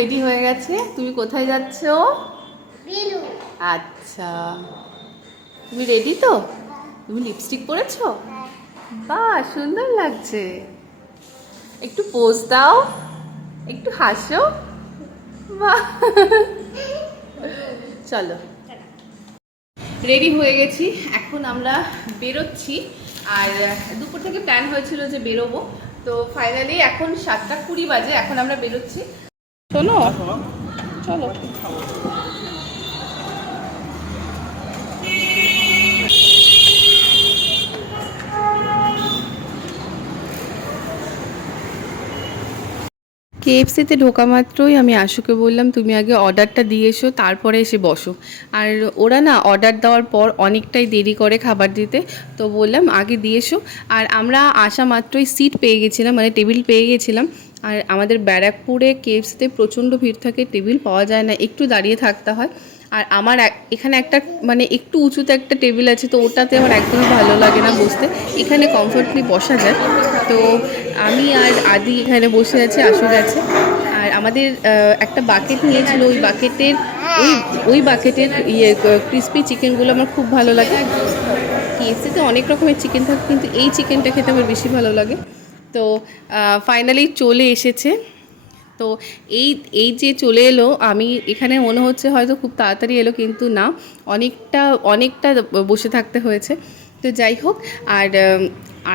Ready হয়ে গেছে। তুমি কোথায় যাচ্ছ? আচ্ছা, তুমি রেডি তো? তুমি লিপস্টিক পরেছো? বাহ, সুন্দর লাগছে। একটু পোজ দাও, একটু হাসো। বাহ, চলো। রেডি হয়ে গেছি, এখন আমরা বেরোচ্ছি। আর দুপুর থেকে প্ল্যান হয়েছিল যে বেরোবো, তো ফাইনালি এখন 7:20 বাজে, এখন আমরা বেরোচ্ছি। শোনো, চলো। কেএফসিতে ঢোকা মাত্রই আমি আশুকে বললাম তুমি আগে অর্ডারটা দিয়ে এসো, তারপরে এসে বসো। আর ওরা না অর্ডার দেওয়ার পর অনেকটাই দেরি করে খাবার দিতে, তো বললাম আগে দিয়ে এসো। আর আমরা আসা মাত্রই সিট পেয়ে গেছিলাম, মানে টেবিল পেয়ে গেছিলাম। আর আমাদের ব্যারাকপুরে কেএফসিতে প্রচণ্ড ভিড় থাকে, টেবিল পাওয়া যায় না, একটু দাঁড়িয়ে থাকতে হয়। আর আমার এখানে একটা মানে একটু উঁচুতে একটা টেবিল আছে, তো ওটাতে আমার একদমই ভালো লাগে না বসতে। এখানে কমফর্টলি বসা যায়। তো আমি আর আদি এখানে বসে আছি, আশু গেছে। আর আমাদের একটা বাকেট নিয়েছিল, ওই বাকেটের ওই বাকেটের ক্রিস্পি চিকেনগুলো আমার খুব ভালো লাগে। কেএফসিতে অনেক রকমের চিকেন থাকে, কিন্তু এই চিকেনটা খেতে আমার বেশি ভালো লাগে। তো ফাইনালি চলে এসেছে। তো এই এই যে চলে এলো, আমি এখানে মনে হচ্ছে হয়তো খুব তাড়াতাড়ি এলো, কিন্তু না, অনেকটা অনেকটা বসে থাকতে হয়েছে। তো যাই হোক। আর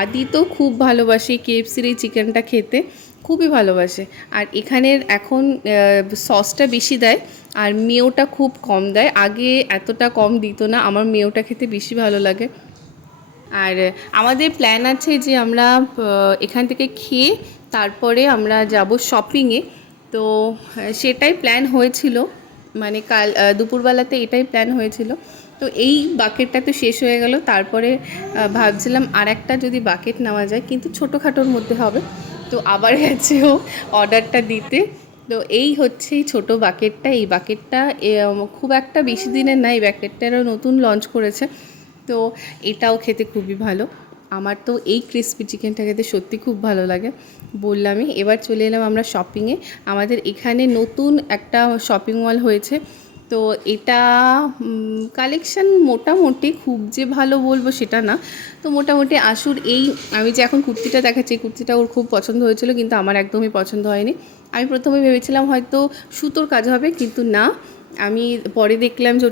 আদি তো খুব ভালোবাসে কেএফসির এই চিকেনটা খেতে, খুবই ভালোবাসে। আর এখানের এখন সসটা বেশি দেয়, আর মেয়োটা খুব কম দেয়। আগে এতটা কম দিত না, আমার মেয়োটা খেতে বেশি ভালো লাগে। আর আমাদের প্ল্যান আছে যে আমরা এখান থেকে খেয়ে তারপরে আমরা যাব শপিংয়ে। তো সেটাই প্ল্যান হয়েছিল, মানে কাল দুপুরবেলাতে এটাই প্ল্যান হয়েছিল। তো এই বাকেটটা তো শেষ হয়ে গেল, তারপরে ভাবছিলাম আর একটা যদি বাকেট নেওয়া যায়, কিন্তু ছোটোখাটোর মধ্যে হবে। তো আবার গেছে ও অর্ডারটা দিতে। তো এই হচ্ছে এই ছোটো বাকেটটা। এই বাকেটটা খুব একটা বেশি দিনের না, এই বাকেটটারও নতুন লঞ্চ করেছে। তো এটাও খেতে খুবই ভালো। আমার তো এই ক্রিসপি চিকেনটা খেতে সত্যি খুব ভালো লাগে। বললামই, এবার চলে এলাম আমরা শপিংয়ে। আমাদের এখানে নতুন একটা শপিং মল হয়েছে। তো এটা কালেকশান মোটামুটি, খুব যে ভালো বলবো সেটা না। তো মোটামুটি আশুর এই আমি যে এখন কুর্তিটা দেখাচ্ছি, এই কুর্তিটা ওর খুব পছন্দ হয়েছিল, কিন্তু আমার একদমই পছন্দ হয়নি। আমি প্রথমে ভেবেছিলাম হয়তো সুতোর কাজ হবে, কিন্তু না, আমি পরে দেখলাম যে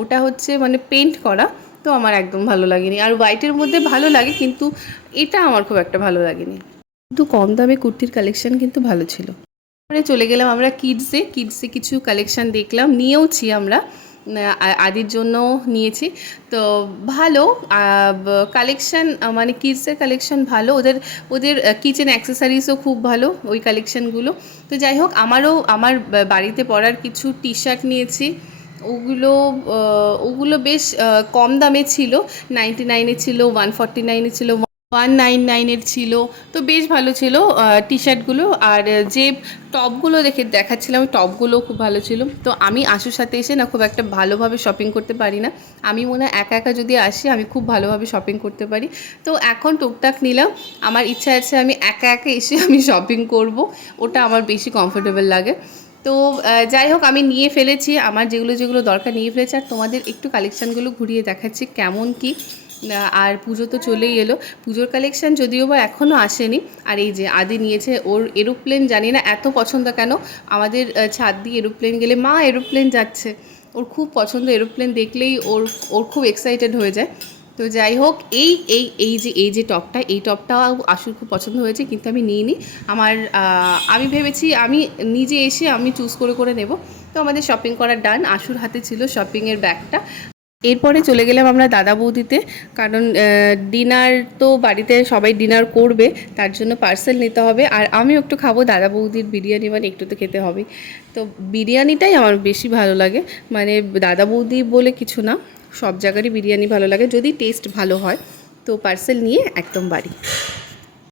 ওটা হচ্ছে মানে পেন্ট করা। তো আমার একদম ভালো লাগেনি। আর হোয়াইটের মধ্যে ভালো লাগে, কিন্তু এটা আমার খুব একটা ভালো লাগেনি। কিন্তু কম দামে কুর্তির কালেকশান কিন্তু ভালো ছিল। পরে চলে গেলাম আমরা কিডসে কিছু কালেকশান দেখলাম, নিয়েওছি আমরা, আদির জন্য নিয়েছি। তো ভালো কালেকশান, মানে কিডসের কালেকশান ভালো, ওদের ওদের কিচেন অ্যাক্সেসারিজও খুব ভালো ওই কালেকশানগুলো। তো যাই হোক, আমার বাড়িতে পরার কিছু টি শার্ট নিয়েছি। ওগুলো বেশ কম দামে ছিল, 99-এ ছিল, 149-এ ছিল, 199-এর ছিল। তো বেশ ভালো ছিল টি শার্টগুলো। আর যে টপগুলো দেখাচ্ছিলাম, ওই টপগুলোও খুব ভালো ছিল। তো আমি আশুর সাথে এসে না খুব একটা ভালোভাবে শপিং করতে পারি না। আমি মনে হয় একা একা যদি আসি আমি খুব ভালোভাবে শপিং করতে পারি। তো এখন টুকটাক নিলাম। আমার ইচ্ছা আছে আমি একা একা এসে আমি শপিং করব, ওটা আমার বেশি কমফোর্টেবল লাগে। তো যাই হোক, আমি নিয়ে ফেলেছি আমার যেগুলো যেগুলো দরকার নিয়ে ফেলেছি। আর তোমাদের একটু কালেকশানগুলো ঘুরিয়ে দেখাচ্ছি কেমন কি। আর পুজো তো চলেই এলো, পুজোর কালেকশান যদিও বা এখনও আসেনি। আর এই যে আদি নিয়েছে, ওর এরোপ্লেন, জানি না এত পছন্দ কেন, আমাদের ছাদ দিয়ে এরোপ্লেন গেলে মা এরোপ্লেন যাচ্ছে, ওর খুব পছন্দ। এরোপ্লেন দেখলেই ওর ওর খুব এক্সাইটেড হয়ে যায়। তো যাই হোক, এই যে টপটা, এই টপটাও আশুর খুব পছন্দ হয়েছে, কিন্তু আমি নিইনি। আমি ভেবেছি আমি নিজে এসে আমি চুজ করে করে নেব। তো আমাদের শপিং করার ডান, আশুর হাতে ছিল শপিংয়ের ব্যাগটা। এরপরে চলে গেলাম আমরা দাদা বৌদিতে, কারণ ডিনার তো বাড়িতে সবাই ডিনার করবে, তার জন্য পার্সেল নিতে হবে। আর আমিও একটু খাবো, দাদা বৌদির বিরিয়ানি মানে একটু তো খেতে হবে। তো বিরিয়ানিটাই আমার বেশি ভালো লাগে, মানে দাদা বৌদি বলে কিছু না, সব জায়গারই বিরিয়ানি ভালো লাগে যদি টেস্ট ভালো হয়। তো পার্সেল নিয়ে একদম বাড়ি।